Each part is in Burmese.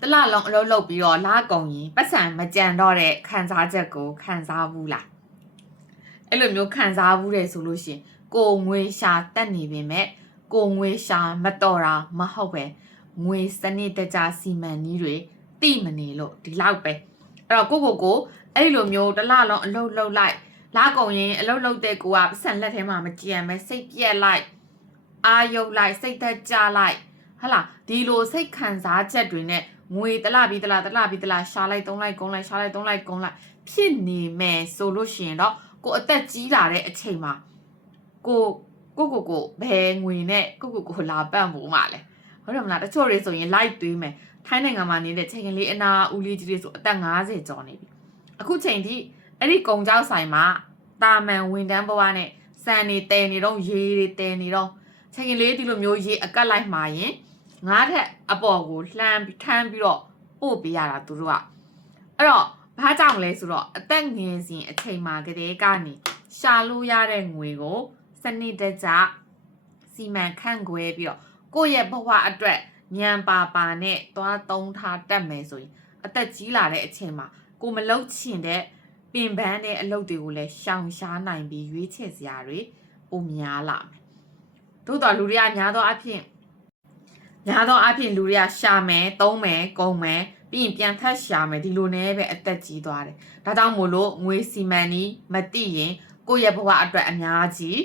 တလလုံးအလုပ်လုပ်ပြီးတော့လာကုန်ရင်ပတ်စံမကြံတော့တဲ့ခံစားချက်ကိုခံစားဘူးလားအဲ့လိုမျိုးခံစားဘူးတယ်ဆိုလို့ရှင်ကိုငွေရှာတက်နေပေမဲ့ကိုငွေရှာမတော်တာမဟုတ်ပဲငွေစနစ်တကျစီမံနည်းတွေတိမနေလို့ဒီလောက်ပဲအဲ့တော့ကိုအဲ့လိုမျိုးတလလုံးအလုပ်လုပ်လိုက်လာကုန်ရင်အလုပ်လုပ်တဲ့ကိုကပတ်စံလက်ထဲမှာမကြံပဲစိတ်ပြက်လိုက်အာယုတ်လိုက်စိတ်သက်ကြလိုက်ဟလာဒီလိုစိတ်ခံစားချက်တွေနဲ့ငွေတလပြီးတလရှာလိုက်သုံးလိုက်ကုန်လိုက်ရှာလိုက်သုံးလိုက်ကုန်လိုက်ဖြစ်နေမယ်ဆိုလို့ရှိရင်တော့ကိုအသက်ကြီးလာတဲ့အချိန်မှာကိုဘယ်ငွေနဲ့ကိုလာပန့်ဖို့မှလဲဟုတ်တယ်မလားတချို့တွေဆိုရင်လိုက်သွေးမယ်ထိုင်းနိုင်ငံမှာနေတဲ့ချိန်ကလေးအနာဦးလေးကြီးတွေဆိုအသက်50ကျော်နေပြီအခုချိန်ထိအဲ့ဒီကုံကြောက်ဆိုင်မှာတာမန်ဝန်တန်းဘဝနဲ့စံနေတဲနေတော့ရေတွေတဲနေတော့ချိန်ကလေးဒီလိုမျိုးရေအကတ်လိုက်မှာရင်ငါးထက်အပေါ်ကိုလှမ်းထမ်းပြီးတော့ပို့ပေးရတာသူတို့ကအဲ့တော့ဘာကြောင့်လဲဆိုတော့အသက်ငယ်စဉ်အချိန်မှာကတည်းကနေရှာလို့ရတဲ့ငွေကိုစနစ်တကျစီမံခန့်ခွဲပြီးတော့ကိုယ့်ရဲ့ဘဝအတွက်ညံပါနဲ့သွားသုံးထားတတ်မယ်ဆိုရင်အသက်ကြီးလာတဲ့အချိန်မှာကိုမလုံချင်တဲ့ပင်ပန်းတဲ့အလုပ်တွေကိုလည်းရှောင်ရှားနိုင်ပြီးရွေးချယ်စရာတွေပိုများလာမယ်သို့တော်လူတွေကများသောအားဖြင့်လူတွေကရှာမယ်သုံးမယ်ကုန်မယ်ပြီးရင်ပြန်ထပ်ရှာမယ်ဒီလိုနဲ့ပဲအသက်ကြီးသွားတယ်ဒါကြောင့်မို့လို့ငွေစီမံနည်းမသိရင်ကိုယ့်ရဲ့ဘဝအတွက်အများကြီး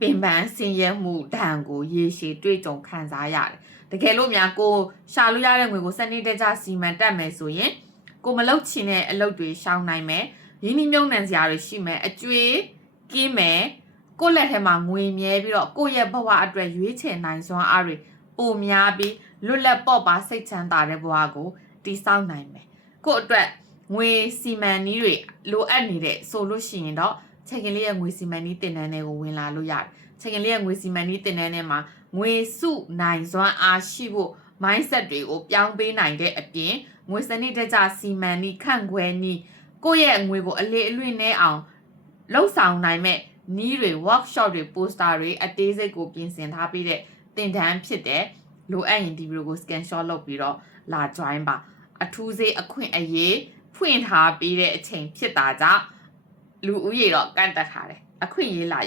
ပင်ပန်းဆင်းရဲမှုဒဏ်ကိုရေရှည်တွေ့ကြုံခံစားရတယ်တကယ်လို့များကိုရှာလို့ရတဲ့ငွေကိုစနစ်တကျစီမံတတ်မယ်ဆိုရင်ကိုမလုပ်ချင်တဲ့အလုပ်တွေရှောင်နိုင်မယ်ရင်းနှီးမြှုပ်နှံစရာတွေရှိမယ်အကျွေးကင်းမယ်ကိုယ့်လက်ထဲမှာငွေမြဲပြီးတော့ကိုယ့်ရဲ့ဘဝအတွက်ရွေးချယ်နိုင်စွမ်းအားတွေပိုများပြီးလွတ်လပ်ပေါ့ပါစိတ်ချမ်းသာတဲ့ဘဝကိုတည်ဆောက်နိုင်မယ်ကိုယ့်အတွက်ငွေစီမံနည်းတွေလိုအပ်နေတဲ့ဆိုလို့ရှိရင်တော့ချိန်ကလေးရဲ့ငွေစီမံနည်းတင်နန်းတွေကိုဝင်လာလို့ရတယ်ချိန်ကလေးရဲ့ငွေစီမံနည်းတင်နန်းတွေမှာငွေစုနိုင်စွမ်းအားရှိဖို့ mindset တွေကိုပြောင်းပေးနိုင်တဲ့အပြင်ငွေစနစ်တကျစီမံနည်းခန့်ခွဲနည်းကိုယ့်ရဲ့ငွေကိုအလေအလွင့်နဲ့အောင်လှုပ်ဆောင်နိုင်မဲ့နည်းတွေ workshop တွေ poster တွေအသေးစိတ်ကိုပြင်ဆင်ထားပြီးတဲ့သင်တန်းဖြစ်တဲ့လိုအပ်ရင်ဒီဗီဒီယိုကို scan shot လုပ်ပြီးတော့လာ join ပါအထူးစေးအခွင့်အရေးဖွင့်ထားပြီးတဲ့အချိန်ဖြစ်တာကြောင့်လူဦးရေတော့ကန့်တက်ထားတယ်အခွင့်အရေးလာ